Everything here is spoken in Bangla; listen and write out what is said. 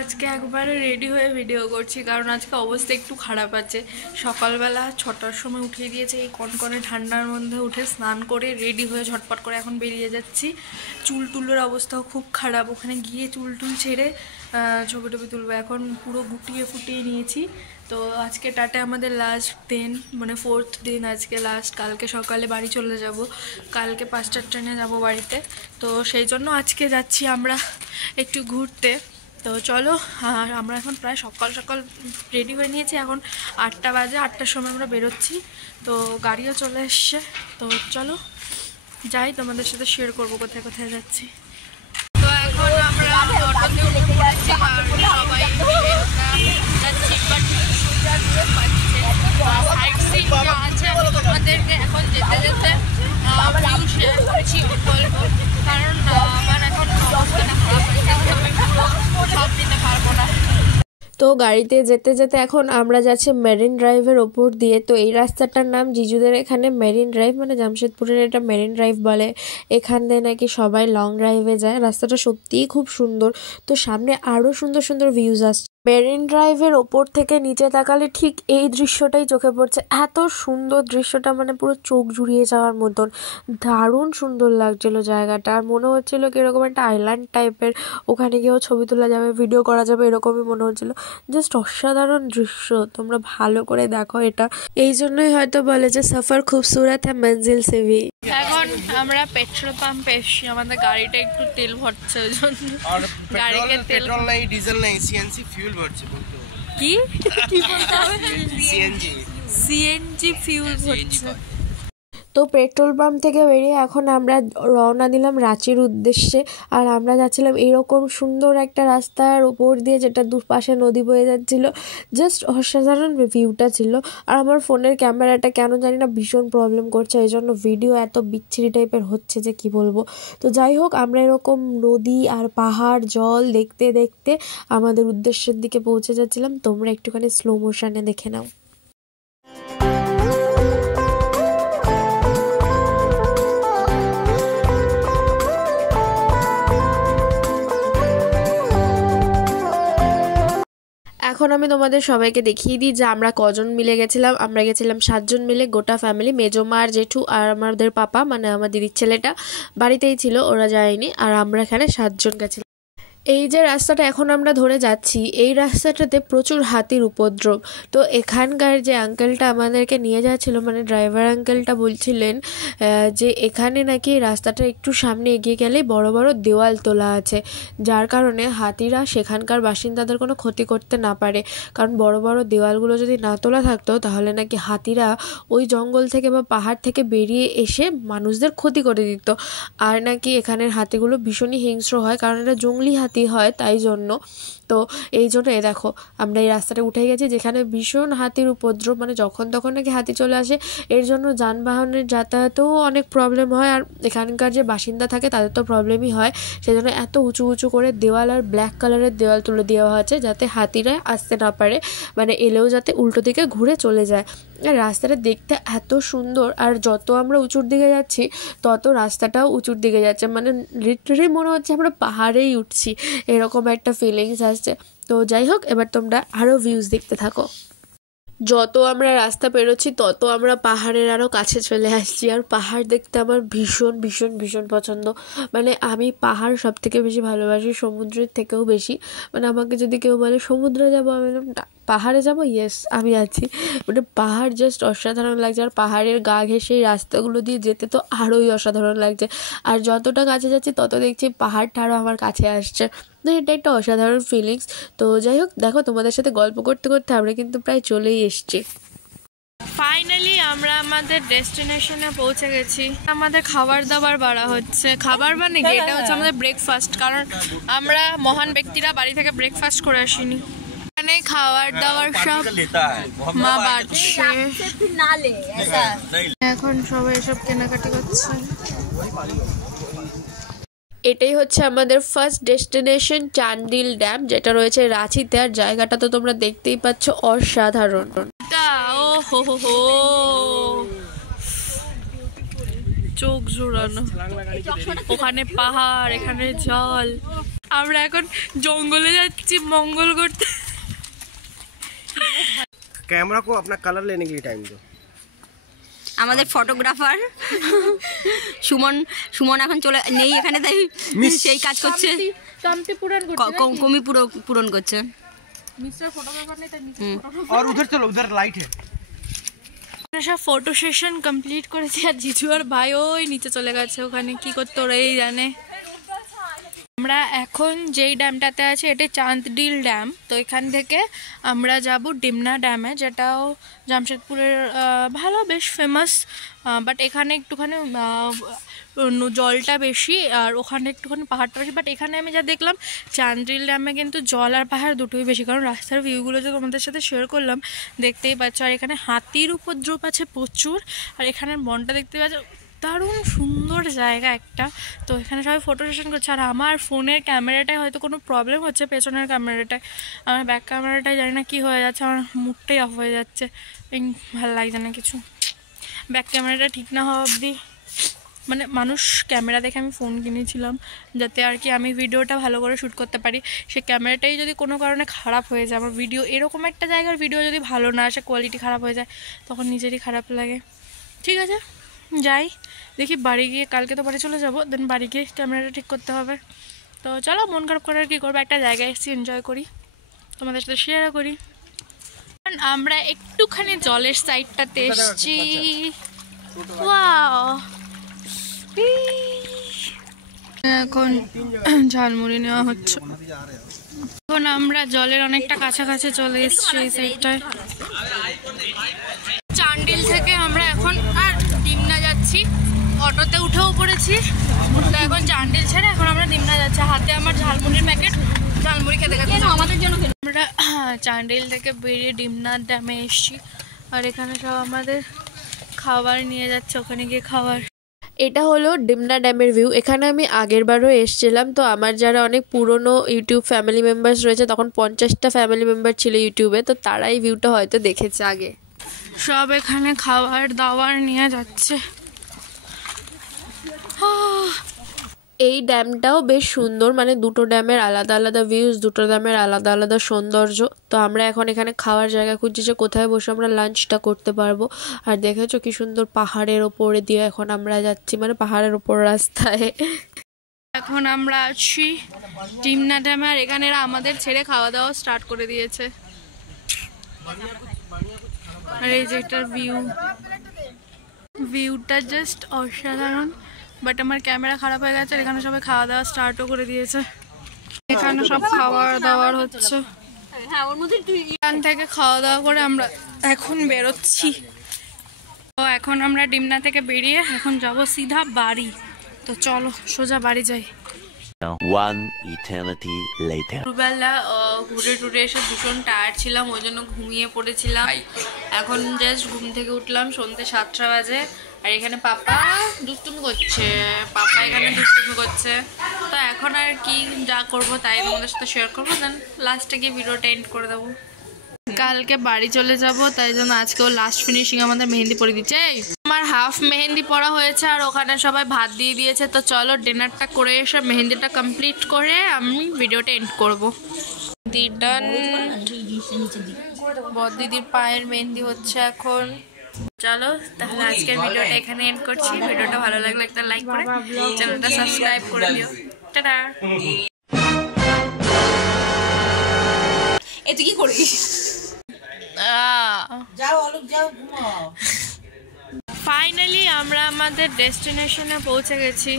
আজকে একবারে রেডি হয়ে ভিডিও করছি কারণ আজকে অবস্থা একটু খারাপ আছে। সকালবেলা 6টার সময় উঠিয়ে দিয়েছে, এই কনকনে ঠান্ডার মধ্যে উঠে স্নান করে রেডি হয়ে ঝটপট করে এখন বেরিয়ে যাচ্ছি। চুল টুলের অবস্থাও খুব খারাপ, ওখানে গিয়ে চুল টুল ছেড়ে ছবি টবি তুলবো। এখন পুরো গুটিয়ে ফুটিয়ে নিয়েছি। তো আজকে টাটা আমাদের লাস্ট দিন, মানে 4th দিন আজকে লাস্ট। কালকে সকালে বাড়ি চলে যাব, কালকে 5টার ট্রেনে যাব বাড়িতে। তো সেই জন্য আজকে যাচ্ছি আমরা একটু ঘুরতে। তো চলো, আর আমরা এখন প্রায় সকাল সকাল রেডি হয়ে নিয়েছি। এখন 8টা বাজে, 8টার সময় আমরা বেরোচ্ছি। তো গাড়িও চলে এসছে। তো চলো যাই, তোমাদের সাথে শেয়ার করবো কোথায় কোথায় যাচ্ছি। তো এখন আমরা অটোতে উঠে পড়েছি আর সবাই যাচ্ছি। সাইট সিন যা আছে আমি তোমাদেরকে এখন যেতে যেতে শেয়ার করেছি বলবো, কারণ আমার এখন অবস্থাটা খারাপ হয়েছে, আমি পুরো সব নিতে পারবো না। তো গাড়িতে যেতে যেতে এখন আমরা যাচ্ছি মেরিন ড্রাইভের ওপর দিয়ে। তো এই রাস্তাটার নাম জিজুদের এখানে মেরিন ড্রাইভ, মানে জামশেদপুরের এটা মেরিন ড্রাইভ বলে। এখান দিয়ে নাকি সবাই লং ড্রাইভে যায়। রাস্তাটা সত্যিই খুব সুন্দর। তো সামনে আরও সুন্দর সুন্দর ভিউজ আসছে। মেরিন ড্রাইভের ওপর থেকে নিচে তাকালে ঠিক এই দৃশ্যটাই চোখে পড়ছে। এত সুন্দর দৃশ্যটা, মানে পুরো চোখ জুড়িয়ে যাওয়ার মতন। দারুণ সুন্দর লাগছিল জায়গাটা, আর মনে হচ্ছিল কি এরকম একটা আইল্যান্ড টাইপের, ওখানে গিয়েও ছবি তোলা যাবে, ভিডিও করা যাবে, এরকমই মনে হচ্ছিল। জাস্ট অসাধারণ দৃশ্য, তোমরা ভালো করে দেখো এটা। এই জন্যই হয়তো বলে যে সফর খুবসুরত হ্যাঁ মঞ্জিল সে ভি। এখন আমরা পেট্রোল পাম্পে এসেছি, আমাদের গাড়িটা একটু তেল ভরছে, ওই জন্য গাড়িতে পেট্রোল নাই, ডিজেল নাই, সিএনজি ফিউল ভরছে। কি কি বলতে হবে? সিএনজি ফিউল ভরছে। তো পেট্রোল পাম্প থেকে বেরিয়ে এখন আমরা রওনা দিলাম রাঁচির উদ্দেশ্যে। আর আমরা যাচ্ছিলাম এইরকম সুন্দর একটা রাস্তার উপর দিয়ে, যেটা দুপাশে নদী বয়ে যাচ্ছিল। জাস্ট অসাধারণ ভিউটা ছিল। আর আমার ফোনের ক্যামেরাটা কেন জানি না ভীষণ প্রবলেম করছে, এই জন্য ভিডিও এত বিচ্ছিরি টাইপের হচ্ছে যে কি বলবো। তো যাই হোক, আমরা এরকম নদী আর পাহাড় জল দেখতে দেখতে আমাদের উদ্দেশ্যের দিকে পৌঁছে যাচ্ছিলাম। তোমরা একটুখানি স্লো মোশনে দেখে নাও। এখন আমি তোমাদের সবাইকে দেখিয়ে দিই যে আমরা কজন মিলে গেছিলাম। আমরা গেছিলাম 7 জন মিলে, গোটা ফ্যামিলি। মেজমা আর জেঠু আর আমাদের পাপা, মানে আমার দিদির ছেলেটা বাড়িতেই ছিল, ওরা যায়নি। আর আমরা এখানে 7 জন গেছিলাম। এই যে রাস্তাটা এখন আমরা ধরে যাচ্ছি, এই রাস্তাটাতে প্রচুর হাতির উপদ্রব। তো এখানকার যে আঙ্কেলটা আমাদেরকে নিয়ে যাচ্ছিল, মানে ড্রাইভার আঙ্কেলটা বলছিলেন যে এখানে নাকি রাস্তাটা একটু সামনে এগিয়ে গেলেই বড় বড় দেওয়াল তোলা আছে, যার কারণে হাতিরা সেখানকার বাসিন্দাদের কোনো ক্ষতি করতে না পারে। কারণ বড় বড় দেওয়ালগুলো যদি না তোলা থাকতো তাহলে নাকি হাতিরা ওই জঙ্গল থেকে বা পাহাড় থেকে বেরিয়ে এসে মানুষদের ক্ষতি করে দিত। আর নাকি এখানের হাতিগুলো ভীষণই হিংস্র হয়, কারণ এটা জঙ্গলি হাতি হয়, তাই জন্য। তো এই জন্য দেখো আমরা এই রাস্তাটা উঠে গেছি, যেখানে ভীষণ হাতির উপদ্রব, মানে যখন তখন নাকি হাতি চলে আসে। এর জন্য যানবাহনের যাতায়াতেও অনেক প্রবলেম হয়, আর এখানকার যে বাসিন্দা থাকে তাদের তো প্রবলেমই হয়। সেই জন্য এত উঁচু উঁচু করে দেওয়াল আর ব্ল্যাক কালারের দেওয়াল তুলে দেওয়া আছে, যাতে হাতিরা আসতে না পারে, মানে এলেও যাতে উল্টো দিকে ঘুরে চলে যায়। আর রাস্তাটা দেখতে এত সুন্দর, আর যত আমরা উঁচুর দিকে যাচ্ছি তত রাস্তাটাও উঁচুর দিকে যাচ্ছে, মানে লিটারালি মনে হচ্ছে আমরা পাহাড়েই উঠছি, এরকম একটা ফিলিংস আসছে। তো যাই হোক, এবার তোমরা আরও ভিউজ দেখতে থাকো। যত আমরা রাস্তা পেরোচ্ছি তত আমরা পাহাড়ের আরও কাছে চলে আসছি। আর পাহাড় দেখতে আমার ভীষণ ভীষণ ভীষণ পছন্দ, মানে আমি পাহাড় সব থেকে বেশি ভালোবাসি, সমুদ্রের থেকেও বেশি। মানে আমাকে যদি কেউ বলে সমুদ্রে যাবো, আমি না, পাহাড়ে যাবো, ইয়েস আমি আছি। মানে পাহাড় জাস্ট অসাধারণ লাগছে, আর পাহাড়ের গা ঘেঁষে এই রাস্তাগুলো দিয়ে যেতে তো আরোই অসাধারণ লাগছে। আর যতটা কাছে যাচ্ছি তত দেখছি পাহাড়টা আরও আমার কাছে আসছে। তো এটা একটা অসাধারণ ফিলিংস। তো যাই হোক, দেখো তোমাদের সাথে গল্প করতে করতে আমরা কিন্তু প্রায় চলেই এসছি। ফাইনালি আমরা আমাদের ডেস্টিনেশনে পৌঁছে গেছি। আমাদের খাবার দাবার বাড়া হচ্ছে, খাবার মানে কি, এটা হচ্ছে আমাদের ব্রেকফাস্ট, কারণ আমরা মহান ব্যক্তিরা বাড়ি থেকে ব্রেকফাস্ট করে আসিনি। এখানে খাবার দাবার সব মা বাড়ছে, এখন সবাই এসব কেনাকাটি করছে। এটাই হচ্ছে আমাদের ফার্স্ট ডেস্টিনেশন, চান্ডিল ড্যাম, যেটা রয়েছে রাঁচিতে। আর জায়গাটা তো তোমরা দেখতেই পাচ্ছ, অসাধারণ। ও হো হো হো, চোখ জোড়ানো। ওখানে পাহাড়, এখানে জল। আমরা এখন জঙ্গলে যাচ্ছি মঙ্গল করতে। कैमरा को अपना कलर लेने के लिए टाइम दो। আমাদের ফটোগ্রাফার সুমন এখন চলে নেই এখানে, তাই সেই কাজ করছে, কমি পূরণ করছে। और उधर चलो, उधर लाइट है। সব ফটো সেশন কমপ্লিট করেছি আর জিজু আর ভাই ওই নিচে চলে গেছে, ওখানে কি করতে ওরাই জানে। আমরা এখন যেই ড্যামটাতে আছে এটা চাঁদডিল ড্যাম। তো এখান থেকে আমরা যাব ডিমনা ড্যামে, যেটাও জামশেদপুরের ভালো বেশ ফেমাস, বাট এখানে একটুখানি জলটা বেশি আর ওখানে একটুখানি পাহাড়টা বেশি। বাট এখানে আমি যা দেখলাম চাঁদডিল ড্যামে কিন্তু জল আর পাহাড় দুটোই বেশি, কারণ রাস্তার ভিউগুলো যে তোমাদের সাথে শেয়ার করলাম দেখতেই পাচ্ছ। আর এখানে হাতির উপদ্রব আছে প্রচুর, আর এখানের বনটা দেখতে পাচ্ছ দারুণ সুন্দর জায়গা একটা। তো এখানে সবাই ফটো সেশন করছে। আর আমার ফোনের ক্যামেরাটায় হয়তো কোনো প্রবলেম হচ্ছে, পেছনের ক্যামেরাটায়, আমার ব্যাক ক্যামেরাটায় জানি না কী হয়ে যাচ্ছে, আমার মুডটাই অফ হয়ে যাচ্ছে, ভালো লাগছে না কিছু। ব্যাক ক্যামেরাটা ঠিক না হওয়া অবধি, মানে মানুষ ক্যামেরা দেখে আমি ফোন কিনেছিলাম যাতে আর কি আমি ভিডিওটা ভালো করে শ্যুট করতে পারি। সে ক্যামেরাটাই যদি কোনো কারণে খারাপ হয়ে যায়, আমার ভিডিও এরকম একটা জায়গার ভিডিও যদি ভালো না আসে, কোয়ালিটি খারাপ হয়ে যায়, তখন নিজেরই খারাপ লাগে। ঠিক আছে যাই, দেখি বাড়ি গিয়ে, কালকে তো বাড়ি চলে যাবো, দেন বাড়ি গিয়ে ক্যামেরাটা ঠিক করতে হবে। তো চলো, মন খারাপ করার কী করবো, একটা জায়গায় এসেছি, এনজয় করি, তোমাদের সাথে শেয়ারও করি। আমরা একটুখানি জলের সাইডটাতে এসেছি। ওয়াও, এখন ঝালমুড়ি নেওয়া হচ্ছে। এখন আমরা জলের অনেকটা কাছাকাছি চলে এসেছি এই সাইডটায়। চাঁদডিল থেকে আমরা এখন আর ডিমনা যাচ্ছি, অটোতে উঠেও পড়েছি। তো এখন চাঁদডিল ছেড়ে এখন আমরা ডিমনা যাচ্ছি, হাতে আমার ঝালমুড়ির প্যাকেট, ঝালমুড়ি খেতে খেতে আমাদের জন্য। আমরা চাঁদডিল থেকে বেরিয়ে ডিমনা ড্যামে এসেছি, আর এখানে সব আমাদের খাবার নিয়ে যাচ্ছে, ওখানে গিয়ে খাবার। এটা হলো ডিমনা ড্যামের ভিউ। এখানে আমি আগেরবারও এসেছিলাম। তো আমার যারা অনেক পুরনো ইউটিউব ফ্যামিলি মেম্বার্স রয়েছে, তখন 50টা ফ্যামিলি মেম্বার ছিল ইউটিউবে, তো তারা এই ভিউটা হয়তো দেখেছে আগে। সব এখানে খাবার দাবার নিয়ে যাচ্ছে। এই ড্যামটাও বেশ সুন্দর, মানে দুটো ড্যামের আলাদা আলাদা ভিউজ, দুটো ড্যামের আলাদা আলাদা সৌন্দর্য। তো আমরা এখন এখানে খাওয়ার জায়গা খুঁজছি যে কোথায় বসে আমরা লাঞ্চটা করতে পারবো। আর দেখেছো কি সুন্দর পাহাড়ের ওপরে দিয়ে এখন আমরা যাচ্ছি, মানে পাহাড়ের ওপর রাস্তায়। এখন আমরা আছি ডিমনা ড্যামে, আর এখানে আমাদের ছেড়ে খাওয়া দাওয়া স্টার্ট করে দিয়েছে। আর এই যে এটার ভিউটা জাস্ট অসাধারণ, বাট আমার ক্যামেরা খারাপ হয়ে গেছে। এখানে সবাই খাওয়া দাওয়া স্টার্টও করে দিয়েছে, এখানে সব খাবার দাবার হচ্ছে। এখান থেকে খাওয়া দাওয়া করে আমরা এখন বেরোচ্ছি। তো এখন আমরা ডিমনা থেকে বেরিয়ে এখন যাব সিধা বাড়ি। তো চলো সোজা বাড়ি যাই। One eternity later. দুপুরবেলা ঘুরে টুরে এসে ভীষণ টায়ার্ড ছিলাম, ওই জন্য ঘুমিয়ে পড়েছিলাম। এখন জাস্ট ঘুম থেকে উঠলাম, সন্ধ্যে 7টা বাজে। আর এখানে পাপা দুষ্টুমি করছে। তো এখন আর কি যা করবো তাই তোমাদের সাথে শেয়ার করবো, দেন লাস্টে গিয়ে ভিডিওটা এন্ড করে দেবো। কালকে বাড়ি চলে যাব, তাই জন্য আজকেও লাস্ট ফিনিশিং আমাদের মেহেন্দি পরে দিচ্ছে। আমার হাফ মেহেন্দি পরা হয়েছে আর ওখানে সবাই ভাত দিয়ে দিয়েছে। তো চলো ডিনারটা করে এসে মেহেন্দিটা কমপ্লিট করে আমি ভিডিওটা এন্ড করবো। বদিদির পায়ের মেহেন্দি হচ্ছে এখন। চলো তাহলে আজকের ভিডিওটা এখানে এন্ড করছি। ভিডিওটা ভালো লাগলে একটা লাইক করে চ্যানেলটা সাবস্ক্রাইব করে দিও। টাটা। এতে কি করিস? ফাইনালি আমরা আমাদের ডেস্টিনেশনে পৌঁছে গেছি।